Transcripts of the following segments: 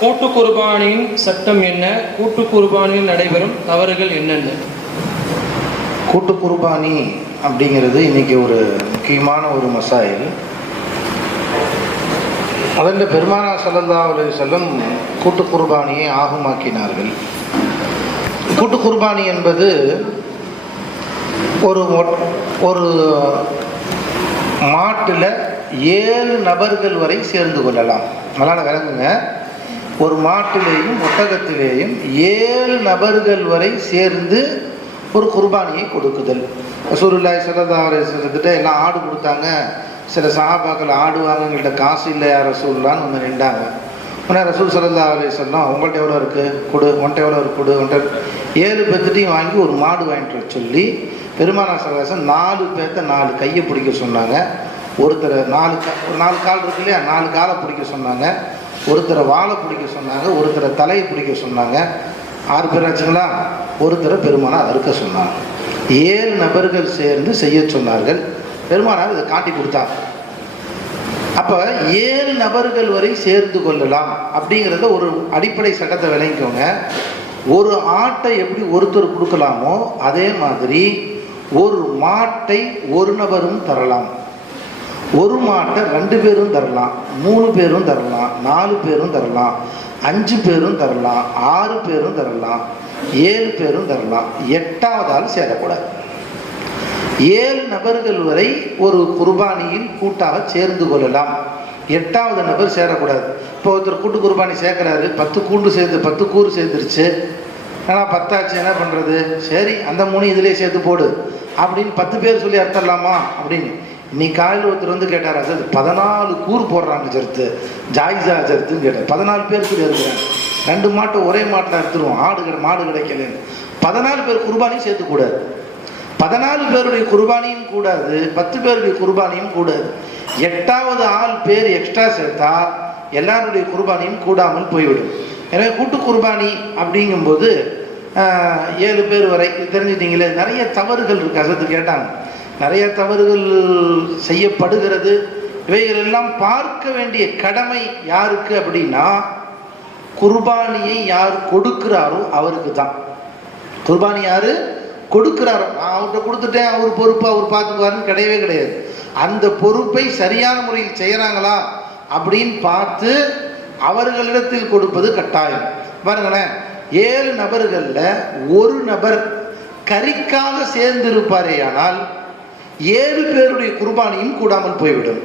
கூட்டு குர்பானியின் சட்டம் என்ன? கூட்டு குர்பானியில் நடைபெறும் தவறுகள் என்னென்ன? கூட்டு குர்பானி அப்படிங்கிறது இன்னைக்கு ஒரு முக்கியமான ஒரு மசாயில். அதில் பெருமானா சல்லல்லா அலைஹி செல்லம் கூட்டு குர்பானியை ஆகுமாக்கினார்கள். கூட்டு குர்பானி என்பது ஒரு ஒட்- ஒரு மாட்டில் ஏழு நபர்கள் வரை சேர்ந்து கொள்ளலாம். நல்லா விளங்குங்க. ஒரு மாட்டிலேயும் ஒட்டகத்திலேயும் ஏழு நபர்கள் வரை சேர்ந்து ஒரு குர்பானியை கொடுக்குதல். சூருல்லாய் ஸல்லல்லாஹு அலைஹி வஸல்லத்திட்ட எல்லாம் ஆடு கொடுத்தாங்க. சில சஹாபாக்கள் ஆடுவாங்க எங்கள்கிட்ட காசு இல்லை யார் ரசூல்லான்னு ஒன்று நின்றாங்க. உடனே ரசூல் ஸல்லல்லாஹு அலைஹி வஸல்லம் உங்கள்கிட்ட எவ்வளோ இருக்குது கொடு உன்கிட்ட எவ்வளோ இருக்கு? கொடு உங்கள்கிட்ட ஏழு பேர்த்துட்டையும் வாங்கி ஒரு மாடு வாங்கிட்டு வர சொல்லி பெருமானா சரதாசன் நாலு பேர்த்த நாலு கையை பிடிக்க சொன்னாங்க. ஒருத்தர் நாலு கா- ஒரு நாலு கால் இருக்கு இல்லையா? நாலு காலை பிடிக்க சொன்னாங்க. ஒருத்தரை வாழை பிடிக்க சொன்னாங்க ஒருத்தரை தலையை பிடிக்க சொன்னாங்க. ஆறு பேர் ஆச்சுங்களா? ஒருத்தரை பெருமானார் அறுக்க சொன்னாங்க. ஏழு நபர்கள் சேர்ந்து செய்ய சொன்னார்கள். பெருமானார் இதை காட்டி கொடுத்தாங்க அப்போ ஏழு நபர்கள் வரை சேர்ந்து கொள்ளலாம் அப்படிங்கிறத ஒரு அடிப்படை சட்டத்தை விளங்கிக்கோங்க. ஒரு ஆட்டை எப்படி ஒருத்தர் கொடுக்கலாமோ அதே மாதிரி ஒரு மாட்டை ஒரு நபரும் தரலாம். ஒரு மாட்டை ரெண்டு பேரும் தரலாம் மூணு பேரும் தரலாம் நாலு பேரும் தரலாம் அஞ்சு பேரும் தரலாம் ஆறு பேரும் தரலாம் ஏழு பேரும் தரலாம். எட்டாவது ஆள் சேரக்கூடாது. ஏழு நபர்கள் வரை ஒரு குர்பானியில் கூட்டாக சேர்ந்து கொள்ளலாம். எட்டாவது நபர் சேரக்கூடாது. இப்போ ஒருத்தர் கூட்டு குர்பானி சேர்க்குறாரு பத்து கூண்டு சேர்ந்து பத்து கூறு சேர்ந்துருச்சு. ஆனால் பத்தாச்சு என்ன பண்ணுறது சரி அந்த மூணு இதிலே சேர்த்து போடு. அப்படின்னு பத்து பேர் சொல்லி அறுத்தரலாமா அப்படின்னு. இன்னைக்கு காலையில் ஒருத்தர் வந்து கேட்டார் அது பதினாலு கூறு போடுறாங்க சருத்து ஜாயிசா சருத்துன்னு கேட்டார். பதினாலு பேர் கூட இருக்கிறேன் ரெண்டு மாட்டை ஒரே மாட்டில் எடுத்துருவோம். ஆடு கிடை மாடு கிடைக்கலன்னு. பதினாலு பேர் குர்பானியும் சேர்த்துக்கூடாது பதினாலு பேருடைய குர்பானியும் கூடாது பத்து பேருடைய குர்பானியும் கூடாது. எட்டாவது ஆள் பேர் எக்ஸ்ட்ரா சேர்த்தா எல்லாருடைய குர்பானியும் கூடாமல் போய்விடும். எனவே கூட்டு குர்பானி அப்படிங்கும்போது ஏழு பேர் வரை தெரிஞ்சுட்டீங்களே நிறைய தவறுகள் இருக்குது அசத்து கேட்டாங்க. நிறைய தவறுகள் செய்யப்படுகிறது. இவைகள் எல்லாம் பார்க்க வேண்டிய கடமை யாருக்கு அப்படின்னா குர்பானியை யார் கொடுக்கிறாரோ அவருக்கு தான். குர்பானி யாரு? கொடுக்கிறாரோ. நான் அவர்கிட்ட கொடுத்துட்டேன் அவர் பொறுப்பு அவர் பார்த்துக்குவாருன்னு கிடையவே கிடையாது. அந்த பொறுப்பை சரியான முறையில் செய்கிறாங்களா அப்படின்னு பார்த்து அவர்களிடத்தில் கொடுப்பது கட்டாயம். பாருங்களேன் ஏழு நபர்களில் ஒரு நபர் கறிக்காக சேர்ந்திருப்பாரே ஆனால் ஏழு பேருடைய குர்பானியும் கூடாமல் போய்விடும்.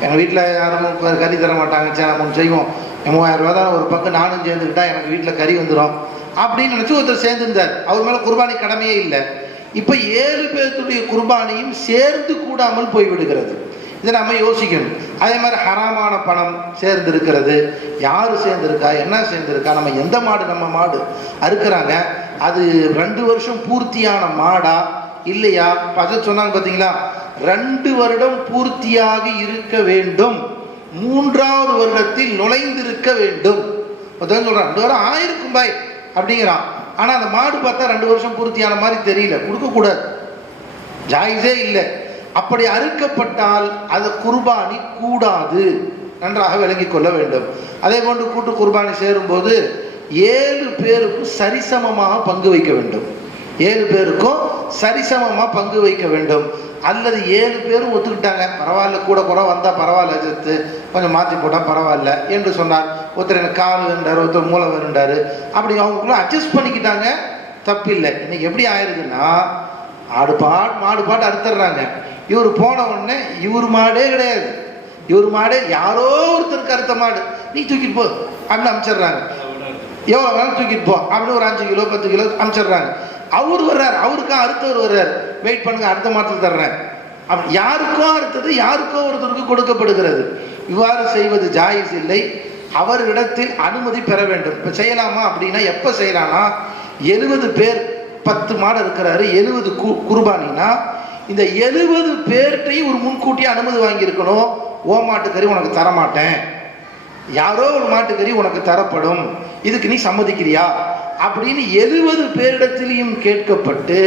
எங்கள் வீட்டில் யாரும் கறி தர மாட்டாங்க சரி நம்ம ஒண்ணு செய்வோம். மூவாயிரம் ரூபா தான் ஒரு பக்கம் நானும் சேர்ந்துக்கிட்டா எனக்கு வீட்டில் கறி வந்துடும் அப்படின்னு நினச்சி ஒருத்தர் சேர்ந்துருந்தார். அவர் மேலே குர்பானி கடமையே இல்லை. இப்போ ஏழு பேர்த்துடைய குர்பானியும் சேர்ந்து கூடாமல் போய்விடுகிறது. இதை நம்ம யோசிக்கணும். அதே மாதிரி ஹராமான பணம் சேர்ந்திருக்கிறது. யார் சேர்ந்துருக்கா? என்ன சேர்ந்துருக்கா? நம்ம எந்த மாடு நம்ம மாடு அறுக்கிறாங்க? அது ரெண்டு வருஷம் பூர்த்தியான மாடா? இல்லையா? பத சொன்னாங்க பார்த்தீங்களா ரெண்டு வருடம் பூர்த்தியாக இருக்க வேண்டும். மூன்றாவது வருடத்தில் நுழைந்திருக்க வேண்டும். ஒருத்தன் சொல்றான். ரெண்டு வருடம் ஆயிருக்கும் பாய் அப்படிங்கிறான். ஆனால் அந்த மாடு பார்த்தா ரெண்டு வருஷம் பூர்த்தியான மாதிரி தெரியல. கொடுக்கக்கூடாது ஜாயிஸே இல்லை. அப்படி அறுக்கப்பட்டால் அது குர்பானி கூடாது. நன்றாக விளங்கி கொள்ள வேண்டும். அதே போன்று கூட்டு குர்பானி சேரும்போது ஏழு பேருக்கும் சரிசமமாக பங்கு வைக்க வேண்டும். ஏழு பேருக்கும் சரிசமமாக பங்கு வைக்க வேண்டும். அல்லது ஏழு பேரும் ஒத்துக்கிட்டாங்க. பரவாயில்ல கூட குறை வந்தால் பரவாயில்ல சத்து கொஞ்சம் மாற்றி போட்டால் பரவாயில்ல என்று சொன்னார். ஒருத்தர் எனக்கு கால் வேண்டார் ஒருத்தர் மூளை வேண்டார் அப்படி அவங்களுக்குள்ள அட்ஜஸ்ட் பண்ணிக்கிட்டாங்க. தப்பில்லை. இன்னைக்கு எப்படி ஆயிடுதுன்னா ஆடு பாடு மாடு பாட்டு அறுத்துடுறாங்க. இவர் போன உடனே இவர் மாடே கிடையாது. இவர் மாடே யாரோ ஒருத்தருக்கு அறுத்த மாடு. நீ தூக்கிட்டு போ அப்படின்னு அமிச்சிடுறாங்க. எவ்வளோ வேணாலும் தூக்கிட்டு போ அப்படின்னு ஒரு அஞ்சு கிலோ பத்து கிலோ அனுப்பிச்சிடுறாங்க அவர் வர்றார் அவருக்கும் அடுத்தவர் வர்றார். வெயிட் பண்ணுங்க அடுத்த மாதத்தில் தர்றேன். அவன் யாருக்கோ அடுத்தது யாருக்கோ ஒருத்தருக்கு கொடுக்கப்படுகிறது. இவ்வாறு செய்வது ஜாயிஸ் இல்லை. அவரிடத்தில் அனுமதி பெற வேண்டும். இப்போ செய்யலாமா அப்படின்னா எப்போ செய்யலாம்னா எழுபது பேர் பத்து மாடு இருக்கிறாரு எழுபது கு குர்பானினா இந்த எழுபது பேர்கிட்டையும் ஒரு முன்கூட்டியே அனுமதி வாங்கியிருக்கணும். ஓ மாட்டுக்கறி உனக்கு தரமாட்டேன். யாரோ ஒரு மாட்டுக்கறி உனக்கு தரப்படும். இதுக்கு நீ சம்மதிக்கிறியா? அப்படின்னு எழுபது பேரிடத்திலையும் கேட்கப்பட்டு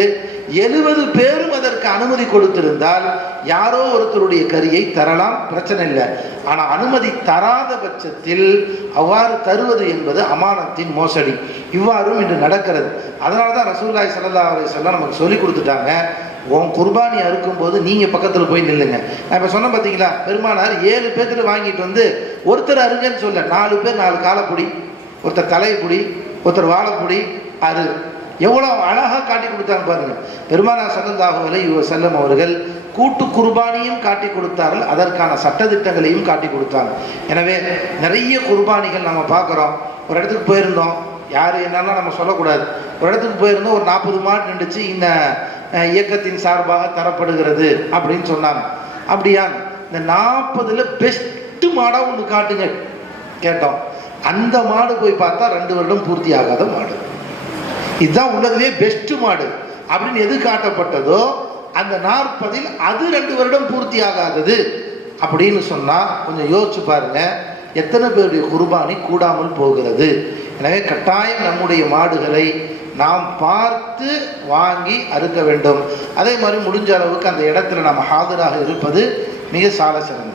எழுபது பேரும் அதற்கு அனுமதி கொடுத்திருந்தால் யாரோ ஒருத்தருடைய கரியை தரலாம் பிரச்சனை இல்லை. ஆனால் அனுமதி தராத பட்சத்தில் அவ்வாறு தருவது என்பது அமானத்தின் மோசடி. இவ்வாறும் இன்று நடக்கிறது. அதனால தான் ரசூல்லாய் சல்லா அலிஸ்லாம் நமக்கு சொல்லி கொடுத்துட்டாங்க. உன் குர்பானி அறுக்கும்போது நீங்கள் பக்கத்தில் போய் நில்லுங்க. நான் இப்போ சொன்னேன் பார்த்தீங்களா பெருமானார் ஏழு பேர்த்துல வாங்கிட்டு வந்து ஒருத்தர் அருங்கன்னு சொல்ல நாலு பேர் நாலு காலைப்புடி ஒருத்தர் தலைப்பொடி ஒருத்தர் வாழைப்புடி அது எவ்வளோ அழகாக காட்டி கொடுத்தாங்க பாருங்கள் பெருமானா சல்லல்லாஹு அலைஹி செல்லம் அவர்கள் கூட்டு குர்பானியும் காட்டி கொடுத்தார்கள். அதற்கான சட்டத்திட்டங்களையும் காட்டி கொடுத்தாங்க. எனவே நிறைய குர்பானிகள் நம்ம பார்க்குறோம். ஒரு இடத்துக்கு போயிருந்தோம். யார் என்னன்னா நம்ம சொல்லக்கூடாது. ஒரு இடத்துக்கு போயிருந்தோம். ஒரு நாற்பது மாடு நின்றுச்சு. இந்த இயக்கத்தின் சார்பாக தரப்படுகிறது அப்படின்னு சொன்னாங்க. அப்படியா? இந்த நாற்பதில் பெஸ்ட்டு மாடாக ஒன்று காட்டுங்க. கேட்டோம். அந்த மாடு போய் பார்த்தா ரெண்டு வருடம் பூர்த்தி ஆகாத மாடு. இதுதான் உள்ளதுலேயே பெஸ்ட் மாடு. அப்படின்னு எது காட்டப்பட்டதோ அந்த நாற்பதில் அது ரெண்டு வருடம் பூர்த்தி ஆகாதது அப்படின்னு சொன்னால் கொஞ்சம் யோசிச்சு பாருங்க எத்தனை பேருடைய குர்பானி கூடாமல் போகிறது? எனவே கட்டாயம் நம்முடைய மாடுகளை நாம் பார்த்து வாங்கி அறுக்க வேண்டும். அதே மாதிரி முடிஞ்ச அளவுக்கு அந்த இடத்துல நாம் ஆஜராக இருப்பது மிக சால சிறந்தது